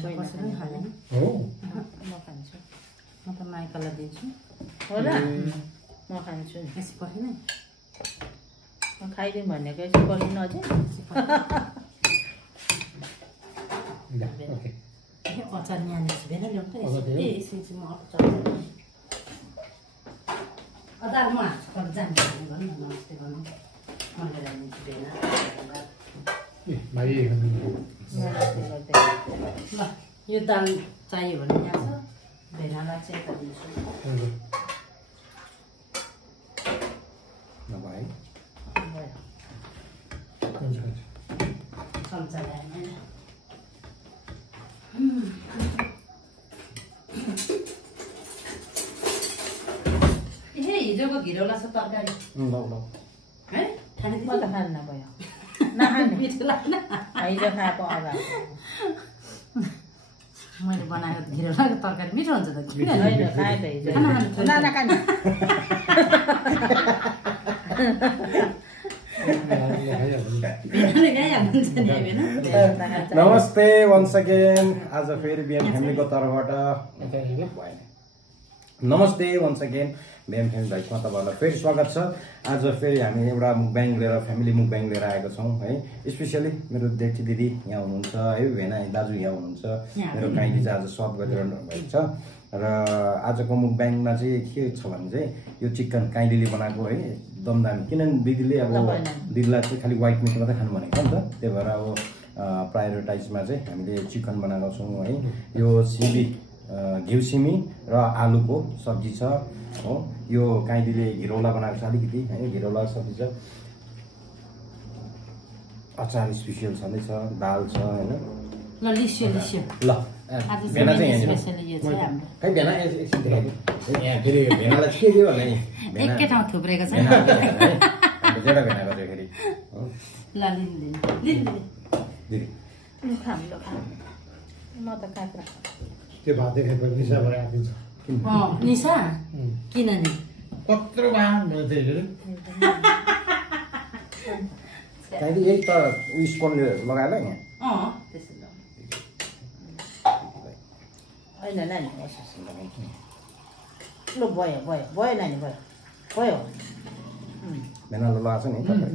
कसरी खाने हो म खान्छु म त माइकलाई दिन्छु होला म खान्छु नि यसो परेन म खाइदिउँ भनेको यसो पकिन अझै ल ओके अचार यहाँनिर छु भेना ल्याउनु त यसो म अचार अचार म हाल्छु जान्छु भन्नु नमस्ते भन्नु मैले ल्याइदिन्छु भेना भाइ ल यो दाल चाहियो भने यहाँ छ भेनालाई चाहिँ यता दिन्छु भाइ चम्चा ल्याएँ ए हिजोको घिरौला छ तरकारी है खाने म त खान्न भयो नखाने मिठो लाग्न हिजो खाएको अगाडि मैले बनाएको घिरौलाको तरकारी मिठो हुन्छ त किन होइन खाएँ त हिजो नाना खाने नमस्ते वन्स अगेन आज फेरि बिएम फ्यामिलीको तर्फबाट नमस्ते वन्स अगेन बिएम फ्यामिली भाइसमा तपाईँहरूलाई फेरि स्वागत छ। आज फेरि हामी एउटा मुकब्याङ लिएर फ्यामिली मुकब्याङ लिएर आएको छौँ है। स्पेसियली मेरो जेठी दिदी यहाँ हुनुहुन्छ है, भेना दाजु यहाँ हुनुहुन्छ, मेरो काइँली चाहिँ आज सर्भ गरिरहनु भएको छ। र आजको मुकब्याङमा चाहिँ के छ भने चाहिँ यो चिकन काइँलीले बनाएको है, एकदम दामी। किनभने दिदीले अब दिदीलाई चाहिँ खालि व्हाइट मिट मात्रै खानु भनेको नि त, त्यही भएर अब प्रायोरिटाइजमा चाहिँ हामीले चिकन बनाएको छौँ है। यो सिमी घिउ सिमी र आलुको सब्जी छ हो। यो काइँलीले घिरौला बनाएको छ अलिकति है, घिरौला सब्जी छ, अचार स्पेसियल छँदैछ, दाल छ होइन। ल लिस्यो लिस्यो ल आज भेना चाहिँ यहाँनिर स्पेसली यो चाहिँ हाम्रो खै भेना एकछिन देखाइदिउँ यहाँ फेरि भेनालाई के दियो भने एकै ठाउँ थुप्रेको छ भेना जेठा भेनाको चाहिँ फेरि ल लिनु लिनु दिदी लु खाम ल खाम म त काँक्रा त्यो भात देखेपछि निसा भएर आइदिन्छ निशा किन नि कत्रो भए मैले त्यही काइँली यही त स्पोनले लगाएर यहाँ त्यसो ल होइन नानी लु भयो भयो भयो नानी भयो भयो भेनाले लगाएको छ नि तपाईँ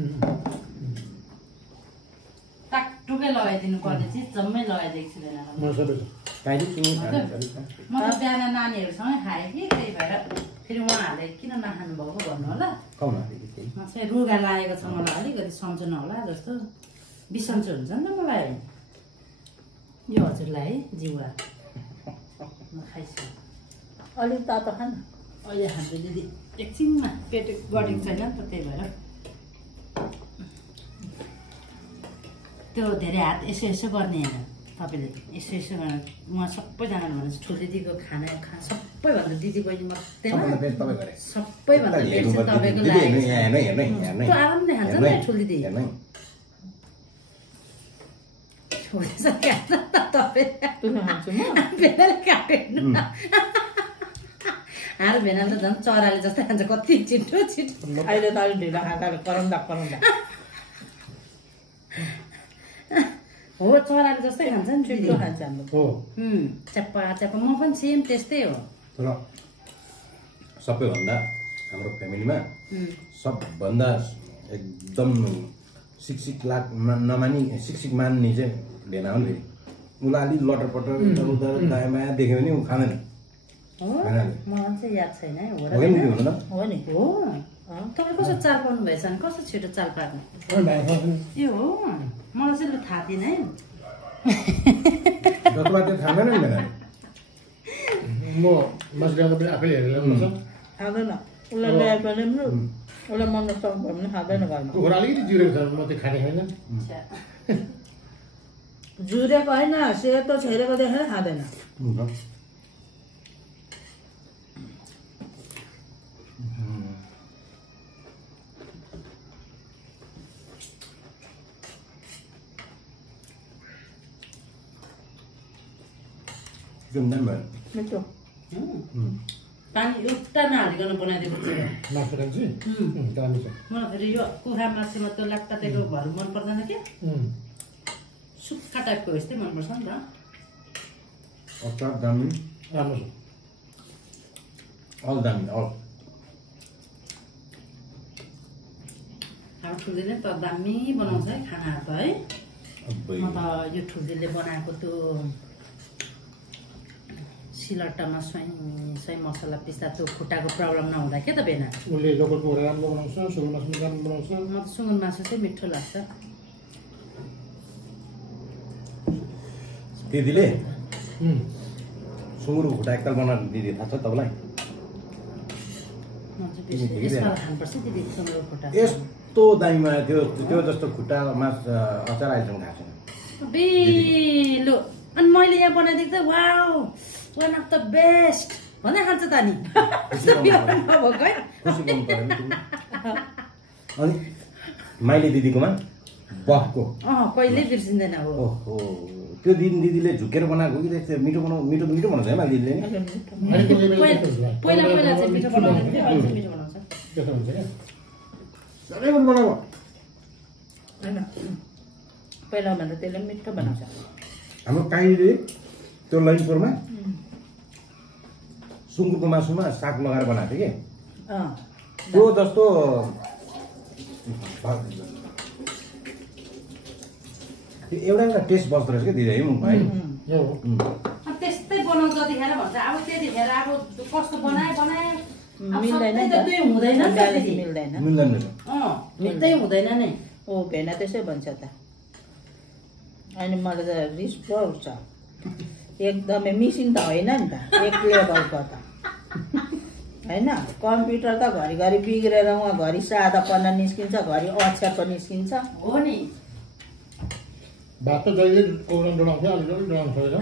टाकटुकै लगाइदिनु पर्ने चिज जम्मै लगाइदिएको छु भेनालाई म सबै काइँली किन म त बिहान नानीहरूसँगै खाएँ कि त्यही भएर फेरि उहाँहरूले किन नखानु भएको भन्नु होला। खाउन अलिकति त्यही म चाहिँ रुगा लागेको छ मलाई अलिकति सम्झनु होला जस्तो बिसन्चो हुन्छ नि त मलाई। यो हजुरलाई है जिउवा म खाइछु अलिक तातो खान अहिले हाम्रो दिदी एकछिनमा पेट गटेको छैन नि त त्यही भएर त्यो धेरै हात यसो यसो गर्ने होइन तपाईँले यसो यसो गरेर उहाँ सबैजनाले भनेपछि ठुलो दिदीको खाना सबैभन्दा दिदी बहिनी मात्रै सबैभन्दा बेसी तपाईँको लागि आरामले खान्छ नि ठुलो दिदी हार भेना त झन् चराले जस्तै खान्छ कति छिटो छिटो अहिले त अलिक ढिलो खाँदा कराउँदा कराउँदा हो चराले जस्तै खान्छ नि छिटो खान्छ हाम्रो हो च्याप्पा च्याप्पा म पनि सेम त्यस्तै हो। र सबैभन्दा हाम्रो फ्यामिलीमा सबभन्दा एकदम शिक्षित नमानी शिक्षित मान्ने चाहिँ भेना हो नि। उसलाई अलिक लटर पटर इधर उधर दायाँ बायाँ देख्यो भने ऊ खाँदैन। मलाई चाहिँ याद छैन है। हो नि हो तपाईँ कस्तो चाल पाउनु भएछ भने कस्तो छिटो चाल पार्नु ए हो मलाई चाहिँ थाहा थिएन है। खाँदैन नि भेना म मासु ल्याउँदा पनि आफैले हेरेर ल्याउनु पर्छ। खाँदैन उसलाई ल्याए पनि उसलाई मन नसक्नु भयो भने खाँदैन घरमा कुखुरा अलिकति जिरेको छ म त्यो खाने छैन। जुरेको होइन सेतो छेरेको देखेर खाँदैन। मिठो पानी एउटा नहालिकन बनाइदिएको छु मासु खान्छु दामी छ। मलाई फेरि यो कुखुरा मासुमा त्यो लाक्टाटेको भर मन पर्दैन क्या सुक्खा टाइपको यस्तै मनपर्छ नि त। अचार दामी राम्रो छ अल दामी अल हाम्रो ठुल्दीले त दामी बनाउँछ है खानाहरू त है अब्बै म त यो ठुल्दीले बनाएको त्यो सिलट्टामा स्वाई मसला पिस्दा त्यो खुट्टाको प्रब्लम नहुँदा के त बेना उसले लोकल कुखुरा राम्रो बनाउँछ सुँगुर मासु पनि राम्रो बनाउँछ म त सुँगुर मासु चाहिँ मिठो लाग्छ दिदीले सुँगुरको खुट्टा एकताल बनाएर दिदी थाहा छ तपाईँलाई म चाहिँ बेसी यसपालि खानुपर्छ दिदी सुँगुरको खुट्टा यस्तो दामीमा त्यो त्यो जस्तो खुट्टा मास अचार आइसम्म खाएको छैन बेलो अनि मैले यहाँ बनाइदिएको त wow one of the best भन्दै खान्छ त नि नभएको है खुसी गर्नु पऱ्यो नि तिमी। अनि माइली दिदीकोमा बफको कहिल्यै बिर्सिँदैन हो ओहो त्यो दिदीले झुकेर बनाएको कि त्यस्तो मिठो मिठो बनाउँछ है माइली दिदीले नि पहिला पहिला चाहिँ मिठो बनाउँदैन थियो अहिले चाहिँ मिठो बनाउँछ त्यस्तो हुन्छ क्या साह्रै मन बनाएको होइन पहिला भन्दा त्यसले मिठो बनाउँछ हाम्रो काहीँले त्यो ललितपुरमा सुँगुरको मासुमा साग लगाएर बनाएको थियो कि त्यो जस्तो एउटा एउटा टेस्ट बस्दो रहेछ क्या दिदी है मुखमा है त्यस्तै बनाउँछ जतिखेर भन्छ अब त्यतिखेर अब कस्तो बनाए मिल्दैन नि त। त्यही हुँदैन नि त गाली त्यति। मिल्दैन मिल्दैन रहेछ मिल्दै हुँदैन नि ओ भेना त्यसै भन्छ त अनि मलाई त रिस पुरा उठ्छ एकदमै मिसिन त होइन नि त एक लेभलको त होइन कम्प्युटर त घरिघरि बिग्रेर उहाँ घरि सादापना निस्किन्छ घरि अक्षर निस्किन्छ हो नि भात त जहिले कोब्रान डढाउँथ्यो अलिक अलिक डढाउनु छोडेर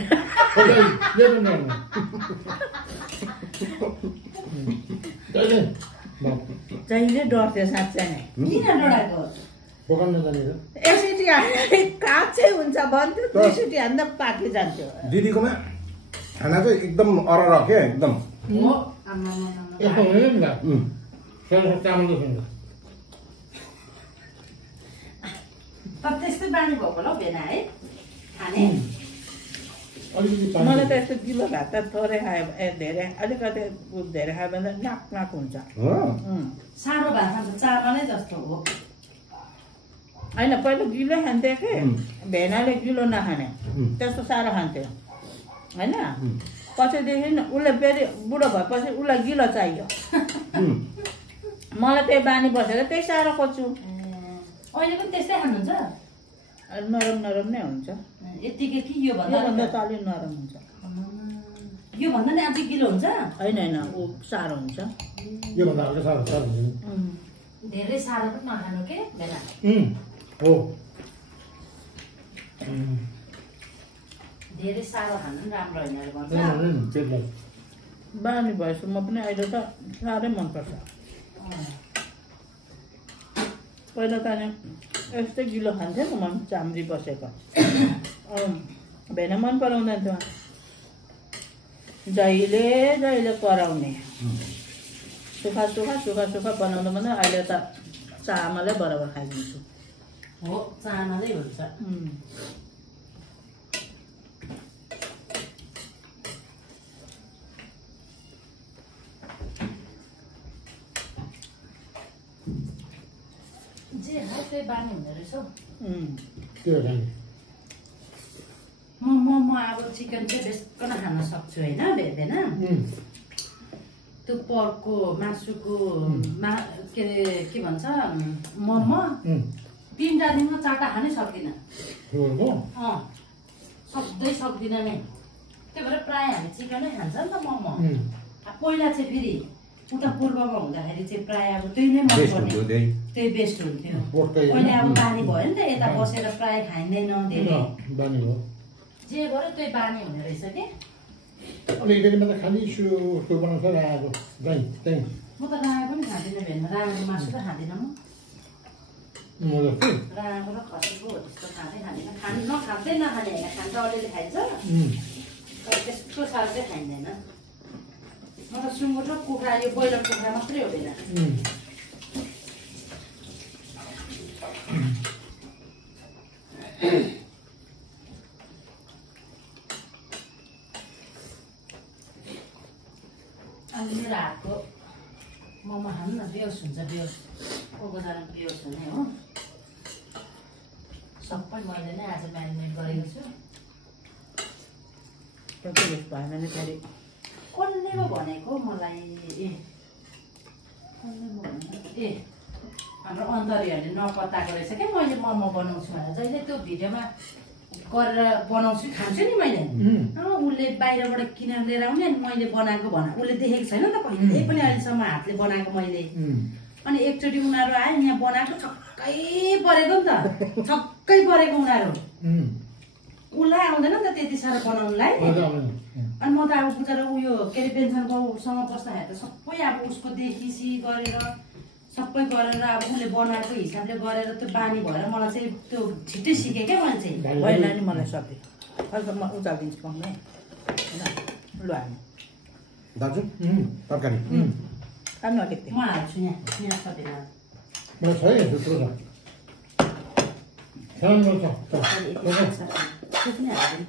जहिले जहिले डर्थ्यो साँच्चै नै किन डराएको दोकान नजानेर एकचोटि हाल्दा काँचै हुन्छ भन्थ्यो दुईचोटि हान्दा पाकी जान्थ्यो दिदीकोमा खाना चाहिँ एकदम अरर क्या एकदम हो आमामामा। यस्तो हुँदैन नि त सरसर चामल जस्तो हुन्छ त त्यस्तै बानी भएको होला हौ भेना है खाने अलिकति मलाई त यस्तो गिलो भात त थोरै खायो धेरै अलिकति धेरै खायो भने नाक नाक हुन्छ हो सानो भात खान्छ चामलै जस्तो हो होइन पहिला गिलो खान्थ्यो कि भेनाले गिलो नखाने त्यस्तो साह्रो खान्थ्यो होइन पछिदेखि उसले फेरि बुढो भएपछि उसलाई गिलो चाहियो मलाई त्यही बानी बसेर त्यही साह्रो खोज्छु अहिले पनि त्यस्तै खानुहुन्छ नरम नरम नै हुन्छ यत्तिकै कि यो योभन्दा भन्दा त अलिक नरम हुन्छ यो भन्दा नि अझै गिलो हुन्छ होइन होइन ऊ साह्रो हुन्छ योभन्दा हल्का साह्रो साह्रो हुन्छ धेरै साह्रो पनि नखानु के भेना नि हो धेरै साह्रो खानु पनि राम्रो होइन अरे भन्छ पेटलाई बानी भएछु म पनि अहिले त साह्रै मनपर्छ पहिला त अनि यस्तै गिलो खान्थ्यो नि मन चाम्री बसेको भेना मन पराउँदैन थियो जहिले जहिले कराउने सुखा सुखा सुखा सुखा बनाउँदा भने अहिले त चामलै बराबर खाइदिन्छु हो चामलै हुन्छ जे है त्यही बानी हुँदो रहेछ हौ त्यो होला नि म अब चिकन चाहिँ बेसकन खान सक्छु होइन भेट्दैन त्यो पर्कको मासुको के अरे के भन्छ मोमो तिनवटा दिनमा चारवटा खानै सक्दिनँ सक्दै सक्दिनँ नै त्यही भएर प्रायः हामी चिकनै खान्छ नि त मोमो पहिला चाहिँ फेरि उता पूर्वमा हुँदाखेरि चाहिँ प्रायः अब त्यही नै मनपर्ने त्यही बेस्ट हुन्थ्यो अहिले अब बानी भयो नि त यता बसेर प्रायः खाइँदैन धेरै बानी हो जे गर्यो त्यही बानी हुने रहेछ कि अलिकति मात्रै खालि उसको बनाउँछ रायोको त्यहीँ म त रायो पनि खाँदिनँ भेन्नु रायोको मासु त खाँदिनँ म म जस्तो रायोको र खसीको हो त्यस्तो खाँदिनँ नखाँदै नखाने होइन खान्छ अलिअलि खाइन्छ तर त्यस्तो साह्रो चाहिँ खाइँदैन म त सुँगुर र कुखुरा यो ब्रोइलर कुखुरा मात्रै हो भेना अनि मेरो हातको मोमो खानु न बेहोस हुन्छ बेहोस कोकोजना बेहोस हुने हो सबै मैले नै आज म्यारिनेट गरेको छु बेहोस भएन भने फेरि कसले पो भनेको मलाई ए हाम्रो अन्तरीहरूले नपत्ताएको रहेछ क्या मैले मोमो बनाउँछु भनेर जहिले त्यो भिडियोमा गरेर बनाउँछु खान्छु नि मैले उसले बाहिरबाट किनेर लिएर आउने अनि मैले बनाएको उसले देखेको छैन त कहिले पनि अहिलेसम्म हातले बनाएको मैले अनि एकचोटि उनीहरू आयो यहाँ बनाएको छक्कै परेको नि त छक्कै परेको उनीहरू उसलाई आउँदैन नि त त्यति साह्रो बनाउनुलाई अनि म त अब बुझेर उयो के अरे पेन्सनकोसँग बस्दाखेरि त सबै अब उसको देखिसी गरेर सबै गरेर अब उसले बनाएको हिसाबले गरेर त्यो बानी भएर मलाई चाहिँ त्यो छिट्टै सिकेँ क्या मैले चाहिँ भएन नि मलाई सबै अहिले त म उचालिदिन्छु कमै होइन लु हामी दाजु तरकारी खानु अलिक म हाल्छु यहाँ सबैमा मलाई छ है थुप्रो छ सानो छ त्यो पनि हाल्दैन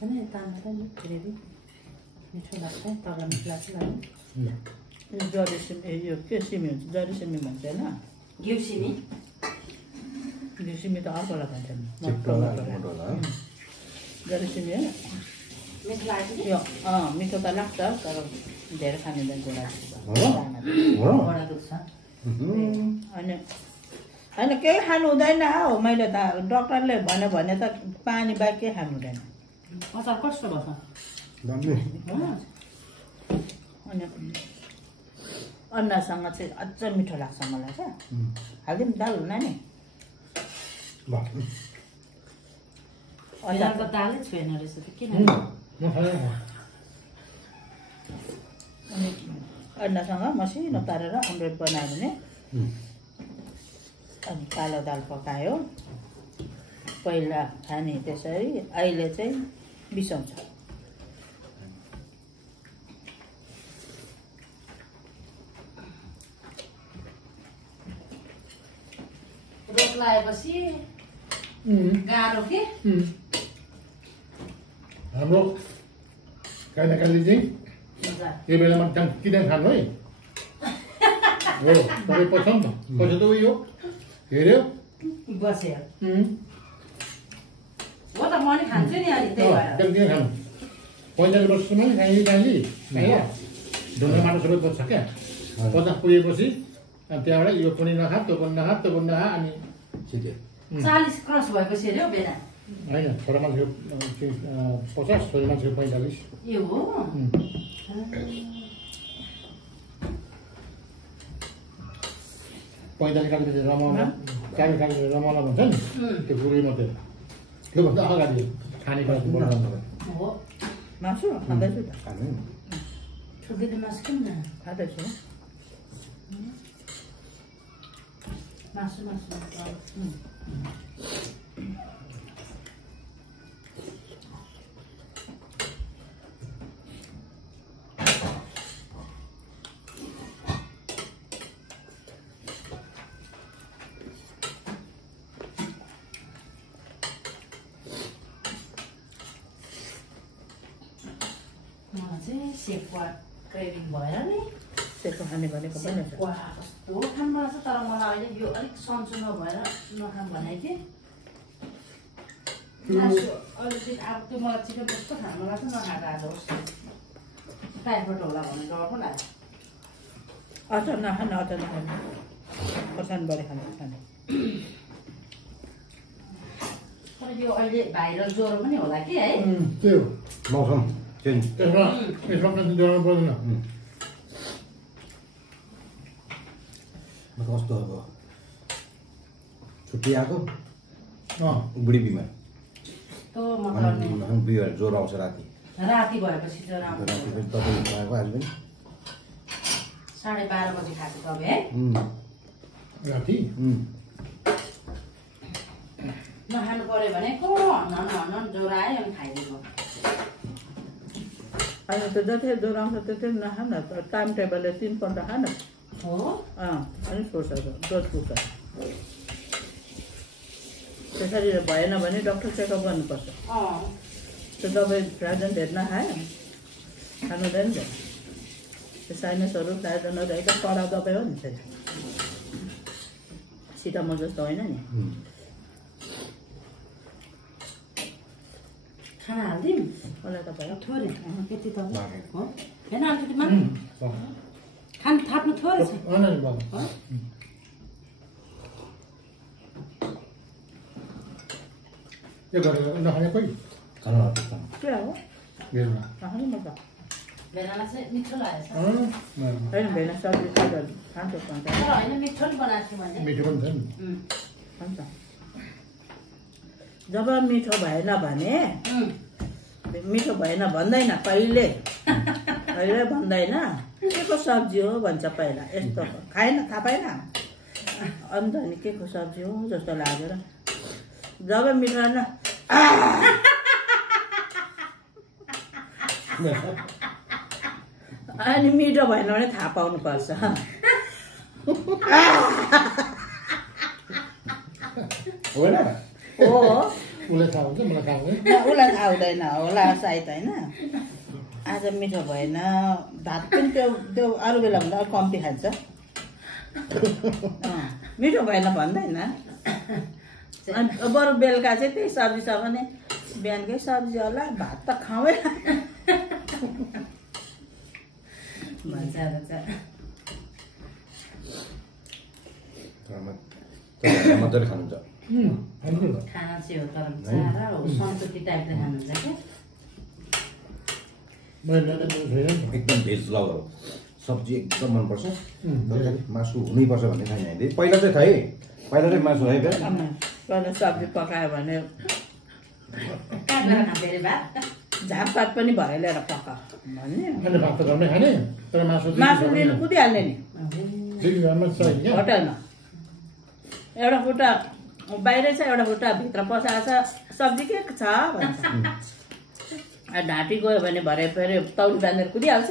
अनि तामा नि ग्रेभी मिठो लाग्छ तपाईँलाई मिठो लाग्छ यो जरी सिमी यो के सिमी हुन्छ जरी सिमी भन्छ होइन घिउ सिमी घिउ सिमी त अर्कोलाई भन्छ जरी सिमी होइन मिठो लाग्छ यो मिठो त लाग्छ तर धेरै खाने बडा दुख्छ होइन होइन केही खानु हुँदैन हौ मैले त डक्टरले भन्यो भने त पानी बाहेक केही खानु हुँदैन अचार कस्तो भयो अनि अन्नसँग चाहिँ अझ मिठो लाग्छ मलाई क्या हालिदिउँ दाल हुन नि अहिले त दालै छैन रहेछ त किन अनि अन्नसँग मसिनो पारेर अमलेट बनायो भने अनि कालो दाल पकायो पहिला खाने त्यसरी अहिले चाहिँ बिसाउँछ रोग लगाएपछि गाह्रो के हाम्रो कहिले कहिले चाहिँ यो बेलामा किन खानु है हो तपाईँ पछाउनु त पैसा त उयो हेऱ्यो बस्यो हो त म नि खान्छु नि अलिक त्यही भएर किन खानु 45 वर्षसम्म नि खाइली ढुङ्गा माटो सबै बस्छ क्या 50 पुगेपछि अनि त्यहाँबाट यो पनि नखा त्यो पनि नखा त्यो पनि नखा अनि 40 क्रस भएपछि अरे हो बेला होइन छोरा मान्छेको 50 छोरी मान्छेको 45 ए हो 45 काटेपछि रमाउन 40 काटेपछि रमाउन भन्छ नि त्यो कुरै मात्रै त्योभन्दा अगाडि खानेकुरा बनाउनु हो मासु खाँदैछु त ठुल्ठुलो मासु किन न खाँदैछु मासु मलाई चाहिँ सेकुवा क्रेभिङ भएर नि सेको खाने भनेको पनि छ सेकुवा कस्तो खानु मन लाग्छ तर मलाई अहिले यो अलिक सन्चो नभएर नखाम भनेको थिएँ मासु अहिले अब त्यो मलाई चिकन कस्तो खानु मन लाग्छ नखाएर आज होस् टाइफोइड होला भन्ने डर पो लाग्छ अचार नखाने अचार नखाने खोर्सानी बढी खाने तर यो अहिले भाइरल ज्वरो पनि होला कि है त्यो मौसम चेन्ज त्यसमा पनि डराउनु पर्दैन कस्तो अब छुट्टी आएको अँ बुढी बिमार त्यो मतलब बिमार ज्वरो आउँछ राति राति भएपछि ज्वरो आउँछ राति पनि तपाईँ खाएको आज पनि 12:30 बजी खाएको तपाईँ है राति नखानु पर्यो भने को हन्न ज्वरो आयो अनि खाइदिएको अहिले त जति ज्वरो आउँछ त्यति नखा न टाइम टेबलले 3 पल्ट खा न हो अनि सोच्छ डोज पुग्छ त्यसरी भएन भने डक्टर चेकअप गर्नुपर्छ त्यो दबाई फ्राजन धेर नखायो खानु हुँदैन नि त्यो साइनसहरू फ्राजनहरू एकदम कडा दबाई हो नि फेरि सिटामोल जस्तो होइन नि खाना हालिदिउँ मलाई त भयो थोरै यति त हो होइन अलिकति मात्र खानु थाप्नु थोरै छ यो गरेर नखाने कोही के हो नखाने म त भेनालाई चाहिँ मिठो लागेको छ होइन भेना सब्जी खान्छ खान्छ तर होइन मिठो नि बनाएको छु भने मिठो पनि छ नि खान्छ जब मिठो भएन भने मिठो भएन भन्दैन कहिले कहिले भन्दैन के को सब्जी हो भन्छ पहिला यस्तो खाएन थाहा पाएन अन्त अनि के को सब्जी हो जस्तो लागेर जब मिठो न अनि मिठो भएन भने थाहा पाउनुपर्छ हो उसलाई थाहा हुन्छ मलाई थाहा हुँदैन उसलाई थाहा हुँदैन होला सायद होइन आज मिठो भएन भात पनि त्यो अरू बेला भन्दा अलिक कम्ती खान्छ मिठो भएन भन्दैन अनि बरु बेलुका चाहिँ त्यही सब्जी छ भने बिहानकै सब्जी होला भात त खाँदै भन्छ मजाले खानुहुन्छ खाना चाहिँ हो तर सारा हो सन्तुकी टाइपले खानुहुन्छ क्या एकदम भेज लभर हो सब्जी एकदम मनपर्छ मासु हुनैपर्छ भन्ने छैन अहिले पहिला चाहिँ थाहै पहिला चाहिँ मासु है पहिला सब्जी पकायो भने काटेर खाँदै अरे भात झापपात पनि भएर ल्याएर पका भन्ने भात त घरमै खाने तर मासु लिनु कुदिहाल्ने नि होटलमा एउटा खुट्टा बाहिरै छ एउटा खुट्टा भित्र पसाएको छ सब्जी के छ भन्छ ढाँटी गयो भने भरे फेरि तौली बाँधेर कुदिहाल्छ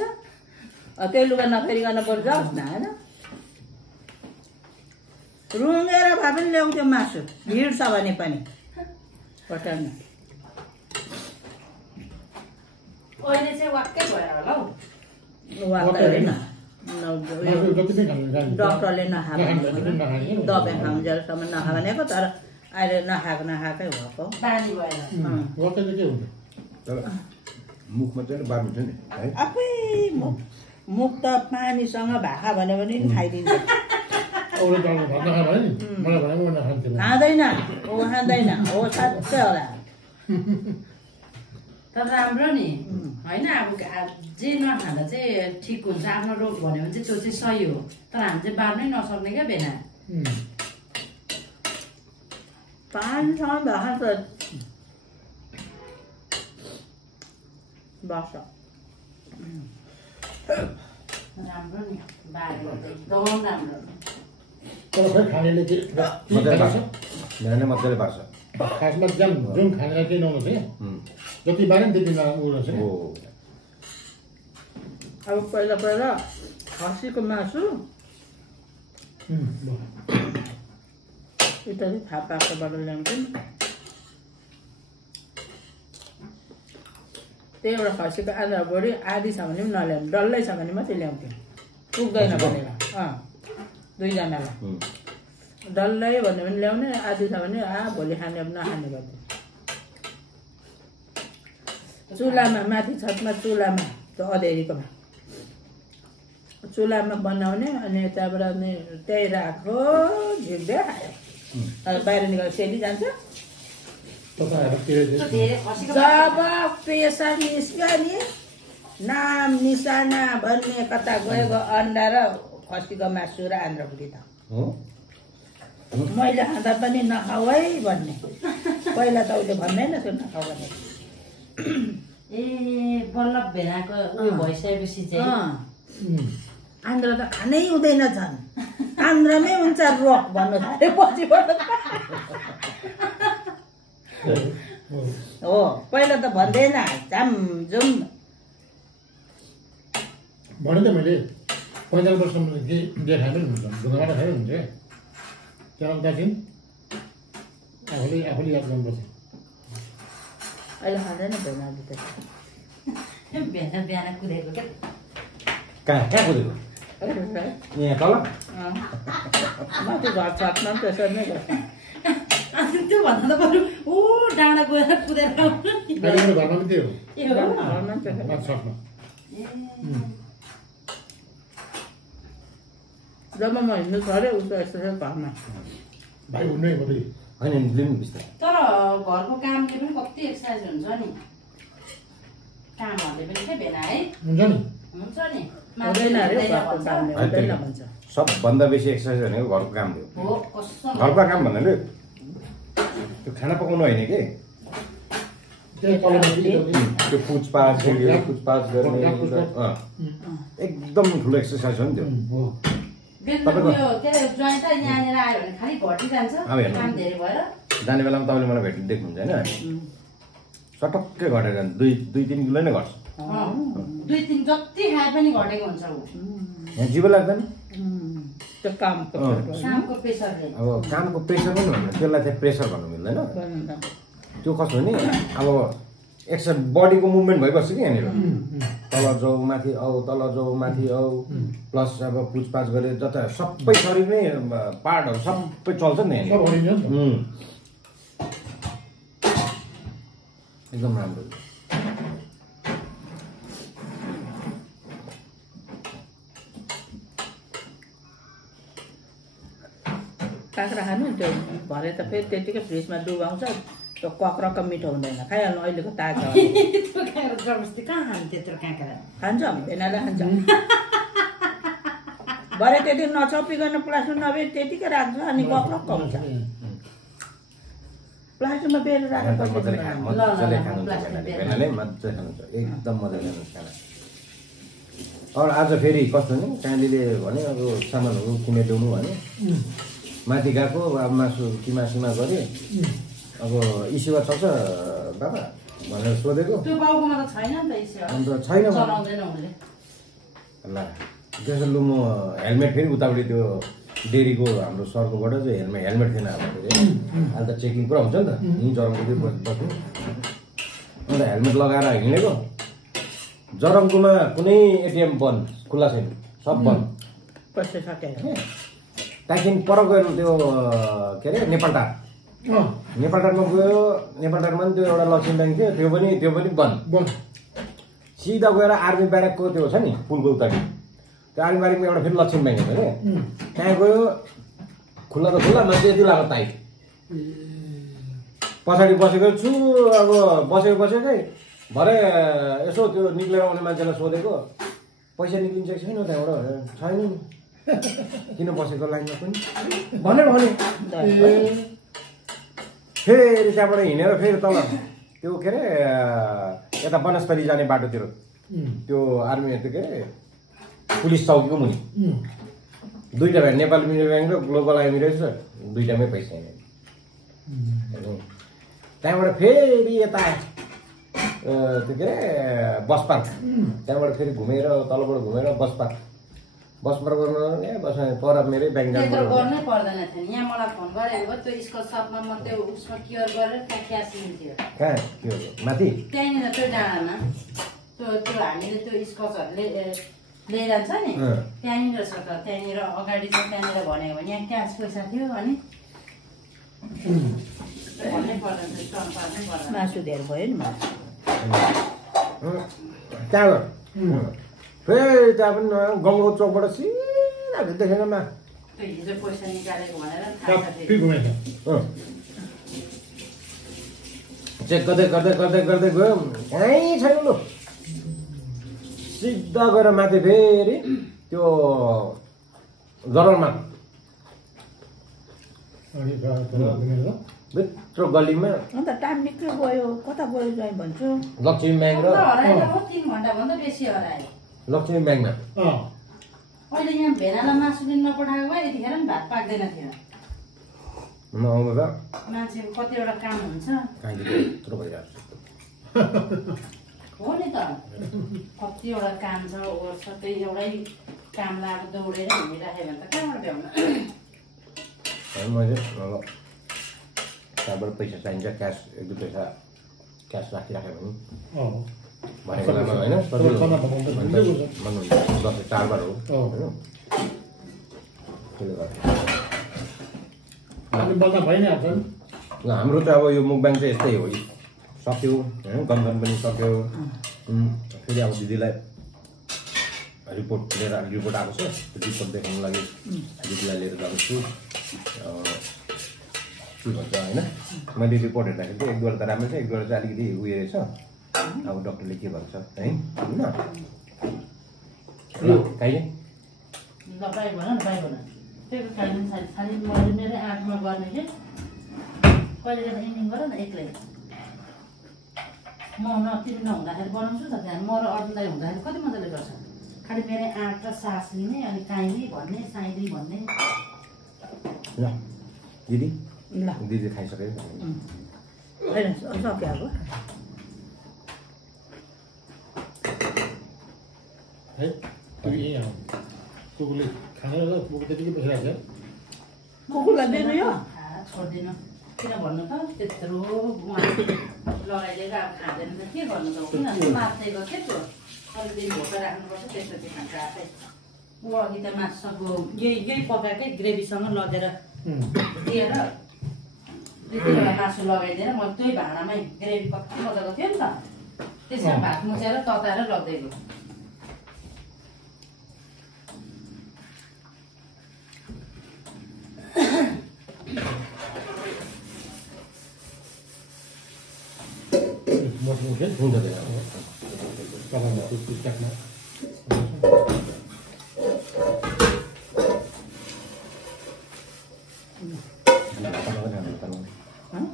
त्यही लुगा नफेरिकन बरु जाओस् न होइन रुँगेर भए पनि ल्याउँथ्यो मासु भिड छ भने पनि होटलमा अहिले चाहिँ वाक्कै भयो होला हौ वाक्कै होइन डक्टरले नखाएको दबाई खाउन्जेलसम्म नखानेको तर अहिले नखाएकै भएको बानी भएर मुखमा चाहिँ बार हुन्छ नि है आफै मुख त पानीसँग भाखा भन्यो भने खाइदिन्छ खाँदैन हो खाँदैन हो साँच्चै होला तर राम्रो नि होइन अब जे नखाँदा चाहिँ ठिक हुन्छ आफ्नो रोग भन्यो भने चाहिँ त्यो चाहिँ सही हो तर हामी चाहिँ बार्नै नसक्ने क्या बेना पानीसँग भाखा त बस्छ राम्रो नि बारेको त एकदम राम्रो तर खै खानेले के मजाले पार्छ धेरै मजाले पार्छ खासमा जुन खानेलाई केही नहुन्छ क्या जति बारे नि त्यति नराम्रो रहेछ अब पहिला पहिला खसीको मासु इत्यादि थाहा पाएकोबाट ल्याउँथ्यौँ त्यही एउटा खसीको आधा बढी आधी छ भने पनि नल्याउँ डल्लै छ भने मात्रै ल्याउँथ्यौँ पुग्दैन भनेर दुईजनालाई डल्लै भन्यो भने ल्याउने आधी छ भने भोलि खाने नखाने गर्थ्यो चुलामा माथि छतमा चुलामा त्यो अँधेरीकोमा चुलामा बनाउने अनि त्यहाँबाट अनि त्यही राखो झिक्दै खायो बाहिर निकालेर सेली जान्छ जब पेसा निस्क्यो नि नाम निशाना भन्ने कता गएको अन्डा र खसीको मासु र आन्द्रभुटी त मैले खाँदा पनि नखाऊ है भन्ने पहिला त उसले भन्दैन थियो नखाऊ भने ए बल्ल भेनाको उयो भइसकेपछि चाहिँ आन्द्रा त खानै हुँदैन झन् आन्द्रामै हुन्छ रोग भन्नु थाल्यो पछिबाट हो पहिला त भन्दैन झामझुम भने त मैले 45 वर्षसम्म के खाएँ पनि हुन्छ ढुङ्गाबाट खाएँ हुन्छ त्यहाँ उतादेखि आफूले याद गर्नुपर्छ अहिले खाँदैन भेनाले त बिहान बिहान कुदेको क्या कहाँ कुदेको यहाँ तल माथि घर छतमा पनि त्यसरी नै गर्छ अनि त्यो भन्दा त बरु ओ डाँडा गएर कुदेर आउनु नि। मेरो घरमा पनि त्यही हो ए हो? घरमा पनि त्यसरी माथि छतमा ए, जब म हिँड्नु छोड्यो उसको एक्सर्साइज घरमा भाइ हुनै हो फेरि होइन लिनु बिस्तारै तर घरको कामले पनि कति एक्सर्साइज हुन्छ नि कामहरूले पनि के भेना है हुन्छ नि हुन्छ नि हुँदैन अरे घरको कामले हुँदैन भन्छ सबभन्दा बेसी एक्सर्साइज भनेको घरको काम हो हो कसम घरको काम भन्नाले त्यो खाना पकाउनु होइन कि त्यही कलमा त्यो पुछपाछ गर्ने एकदम ठुलो एक्सर्साइज हो नि त्यो हो बेलुका यो के अरे ज्वाइँट यहाँनिर आयो भने खालि घटिजान्छ अब हेर्नु। काम धेरै भएर जाने बेलामा तपाईँले मलाई भेट्नु देख्नुहुन्छ होइन सटक्कै घटेर जान्छ 2-3 किलो नै घट्छ 2-3 जति खाए पनि घटेको हुन्छ ऊ यहाँ जीव लाग्दैन त्यो कामको कामको प्रेसरले अब कामको प्रेसर पनि भन्नु त्यसलाई चाहिँ प्रेसर भन्नु मिल्दैन त्यो कस्तो भने अब एक्सर्साइज बडीको मुभमेन्ट भइबस्छ कि यहाँनिर तल जाऊ माथि आऊ तल जाऊ माथि आऊ प्लस अब पुछपाछ गरेर जता सबै शरीर नै पार्टहरू सबै चल्छ नि सब यहाँनिर हरिन्छ नि एकदम राम्रो काँक्रा खानु त्यो भरे त फेरि त्यतिकै फ्रिजमा डुबाउँछ त्यो कक्रक मिठो हुँदैन खाइहाल्नु अहिलेको ताजा हो। त्यो काँक्रा जबरजस्ती कहाँ खानु त्यत्रो काँक्रा खान्छ भेनाले खान्छ भरे त्यति नछपिकन प्लास्टिक नबेर त्यतिकै राख्छ अनि कक्रक हुन्छ प्लास्टिकमा बेर खाना त राखेर मजाले खानुहुन्छ भेनाले मजाले खानुहुन्छ एकदम मजाले खानुहुन्छ खाना अरू आज फेरि कस्तो नि कालीले भने अब सामानहरू किनेर ल्याउनु भने माथि गएको अब मासु किमा गरेँ अब इस्युवा चल्छ बाबा भनेर सोधेको त्यो बाउकोमा त छैन नि त इस्यु अन्त छैन चलाउँदैन उसले ल त्यसो लु म हेलमेट फेरि उतापट्टि त्यो डेरीको हाम्रो सरकोबाट चाहिँ हेलमेट थिएन अब अहिले त चेकिङ पुरा हुन्छ नि त यहीँ जरङको बस्नु अन्त हेलमेट लगाएर हिँडेको जरङकोमा कुनै एटिएम बन्द खुल्ला छैन सब बन्द पैसा सकेर त्यहाँदेखि पर गएर त्यो के अरे नेपालटार नेपालटारमा गयो नेपालटारमा पनि त्यो एउटा लक्ष्मी ब्याङ्क थियो त्यो पनि बन्द सिधा गएर आर्मी ब्यारेकको त्यो छ नि पुलको उतापट्टि त्यो आर्मी ब्यारेकमा एउटा फेरि लक्ष्मी ब्याङ्क छ कि त्यहाँ गयो खुल्ला त खुल्ला मान्छे यति लाग्यो ताई पछाडि बसेको छु अब बसेकै भरे यसो त्यो निक्लेर आउने मान्छेलाई सोधेको पैसा निक्लिन्छ कि छैन त्यहाँबाट छैन नि किन बसेको लाइनमा पनि भने फेरि त्यहाँबाट हिँडेर फेरि तल त्यो के अरे यता बनस्थली जाने बाटोतिर त्यो आर्मी त्यो के अरे पुलिस चौकीको मुनि दुईवटा ब्याङ्क नेपाल ब्याङ्क र ग्लोबल आर्मी रहेछ दुईवटामै पैसा त्यहाँबाट फेरि यता त्यो के अरे बस पार्क त्यहाँबाट फेरि घुमेर तलबाट घुमेर बस पार्क गर्नु पर मेरै ब्याङ्क त्यत्रो गर्नै पर्दैन थियो नि यहाँ मलाई फोन गरेको त्यो स्कल सपमा म त्यो उसमा क्योर गरेर त्यहाँ क्यास लिन्थ्यो कहाँ के हो माथि त्यहाँनिर त्यो डाँडामा त्यो हामीले त्यो स्कचहरूले लिइरहन्छ नि त्यहाँनिर छ त त्यहाँनिर अगाडि छ त्यहाँनिर भनेको भने यहाँ क्यास पैसा थियो अनि भन्नै पर्दैन त्यो पर्नै पर्दैन मासु धेर भयो नि त्यहाँबाट फेरि त्यहाँ पनि गाउँको चौकबाट सिधा देखेन मा त्यो हिजो पैसा निकालेको भनेर थाहा छ सबै घुमेछ चेक गर्दै गयो कहीँ छैन लु सिधा गएर माथि फेरि त्यो जरलमा भित्र गल्लीमा अन्त टाइम निक्कै गयो कता गयो जाइ भन्छु लक्ष्मी ब्याङ्क र हराएर हो 3 घन्टाभन्दा बेसी हरायो लक्ष्मी ब्याङ्कमा अहिले यहाँ भेनालाई मासु दिन नपठाएको भए यतिखेर पनि भात पाक्दैन थियो नआउनु त मान्छेको कतिवटा काम हुन्छ कहाँदेखि यत्रो भइरहेको हो नि त कतिवटा काम छ ओर छ त्यही एउटै काम लाएर दौडेर हिँडिराख्यो भने त कहाँबाट भ्याउनु मैले त्यहाँबाट पैसा चाहिन्छ क्यास 1-2 पैसा क्यास राखिराख्यो भने अँ भनेको बेलामा होइन भन्नुहुन्छ दसैँ चाडबाड हो होइन त्यसले गर्दा बल्ल भइहाल्छ नि हाम्रो चाहिँ अब यो मुकबाङ चाहिँ यस्तै हो सक्यो होइन गन्धन पनि सक्यो फेरि अब दिदीलाई रिपोर्ट आएको छ त्यो रिपोर्ट देखाउनु लागि दिदीलाई लिएर जान्छु के भन्छ होइन मैले रिपोर्ट हेर्दाखेरि चाहिँ 1-2 त राम्रो छ 1-2 चाहिँ अलिकति उयो रहेछ अब डक्टरले के भन्छ है होइन खाइले ल बाई भन न बाई भन त्यो खाइदिनु खालि मैले मेरो आँटमा गर्ने कि कहिले बेला इभिनिङ गर न एक्लै म तिमी नहुँदाखेरि बनाउँछु त त्यहाँ म र अरूलाई हुँदाखेरि कति मजाले गर्छ खालि मेरो आँट र सास लिने अनि काइली भन्ने साइली भन्ने ल दिदी ल दिदी खाइसक्यो होइन सक्यो अब है त्यो यही हो कुकुरले खाना र कुकुर त्यतिकै बसिरहेको छ कुकुरलाई दिनु यो छोड्दिनँ किन भन्नु त त्यत्रो लगाइदिएर अब खाँदैन त के गर्नु त किन मात्रै गयो के त्यो अलिक दिन भोका राख्नुपर्छ त्यसपछि खान्छ आफै ऊ अघि त मासुसँगको यही पकाएकै ग्रेभीसँग लगेर दिएर त्यति बेला मासु लगाइदिएर म त्यही भाँडामै ग्रेभी कति मजाको थियो नि त त्यसमा भात मुछेर तताएर लगिदिएको मसँग हुन्छ तपाईँको त्यो पुस्तकमा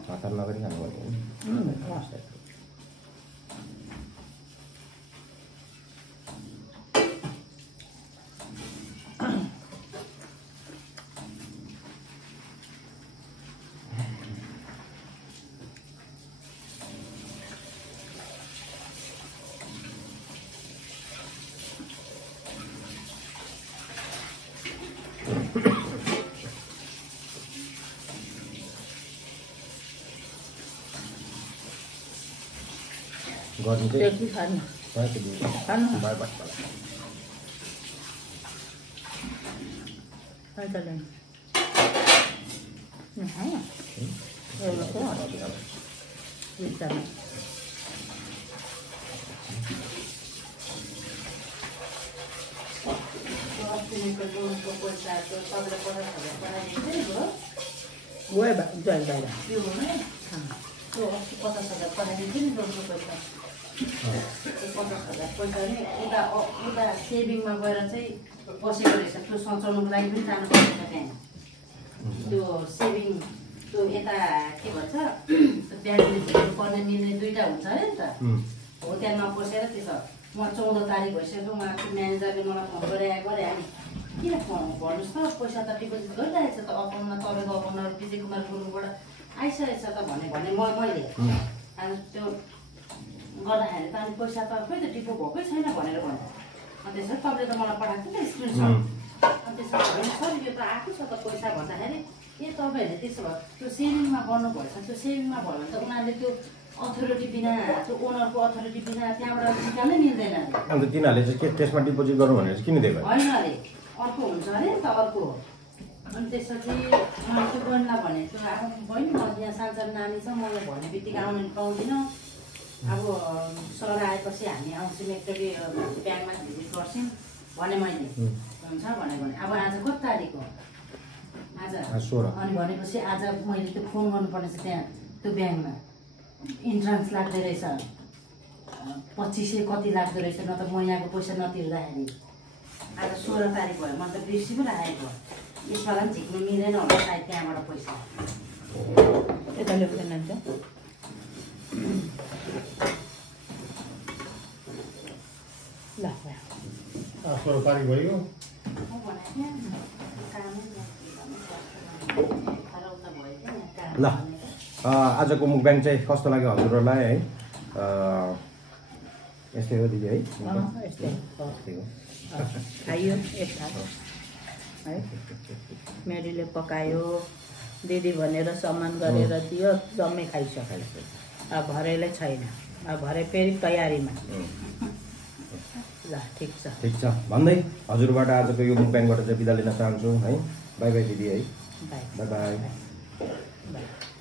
हतार नगरी खानुपर्ने गर्नु चाहिँ त्यति खानु खानु गयो बाहिर त्यो हो नि त्यो 50,000 पठाइदिन्छु नि दोस्रो पैसा 50,000 पैसा नि उता सेभिङमा गएर चाहिँ बसेको रहेछ त्यो सचाउनुको लागि पनि जानुपर्छ त्यहाँ त्यो सेभिङ त्यो यता के भन्छ ब्याङ्कले पर्ने मिल्ने दुईवटा हुन्छ अरे नि त हो त्यहाँ नपसेर त्यसो म 14 तारिक भइसक्यो उहाँको म्यानेजरले मलाई फोन गरेर हामी किन भन्नुहोस् त पैसा त डिपोजिट गरिरहेको छ त अकाउन्टमा तपाईँको अकाउन्टमा विजय कुमार गुरुङबाट आइसकेको छ त भने मैले अनि त्यो गर्दाखेरि त अनि पैसा त खोइ त डिपो भएकै छैन भनेर भन्यो अनि त्यसरी तपाईँले त मलाई पठाएको थियो नि स्क्रिनसट अनि त्यसो भयो सर यो त आएको छ त पैसा भन्दाखेरि ए तपाईँहरूले त्यसो भए त्यो सेभिङमा गर्नुभएछ त्यो सेभिङमा भयो भने त उनीहरूले त्यो अथोरिटी बिना त्यो ओनरको अथोरिटी बिना त्यहाँबाट निकाल्नै मिल्दैन अन्त तिनीहरूले चाहिँ के त्यसमा डिपोजिट गर्नु भनेर चाहिँ किन दिएको होइन अरे अर्को हुन्छ अरे नि त अर्को अनि त्यसपछि मलाई त्यो बहिनीलाई भनेको थियो अब बहिनी म यहाँ सानसानो नानी छ मलाई भन्ने बित्तिकै आउनु पाउँदिनँ अब सर आएपछि हामी आउँछौँ एकचोटि ब्याङ्कमा भिजिट गर्छौँ भने मैले हुन्छ भने अब आज कति तारिक हो आज 16 अनि भनेपछि आज मैले त्यो फोन गर्नुपर्ने छ त्यहाँ त्यो ब्याङ्कमा इन्ट्रान्स लाग्दो रहेछ 2500 कति लाग्दो रहेछ न त म यहाँको पैसा नतिर्दाखेरि आज 16 तारिक भयो म त बिर्सी पो राखेको यसपालि पनि झिक्नु मिलेन होला सायद त्यहाँबाट पैसा यताले पनि लान्छ ल 16 तारिक भयो ल आजको मुकबाङ चाहिँ कस्तो लाग्यो हजुरहरूलाई है यस्तै हो दिदी है यस्तै हो खाइयो एक थाल है मेरीले पकायो दिदी भनेर सम्मान गरेर दियो जम्मै खाइसक्यो अब भरेलाई छैन अब भरे फेरि तयारीमा ल ठिक छ भन्दै हजुरबाट आजको यो मुक्बाङबाट चाहिँ बिदा लिन चाहन्छु है बाई बाई दिदी है बाई बाई बाई बाई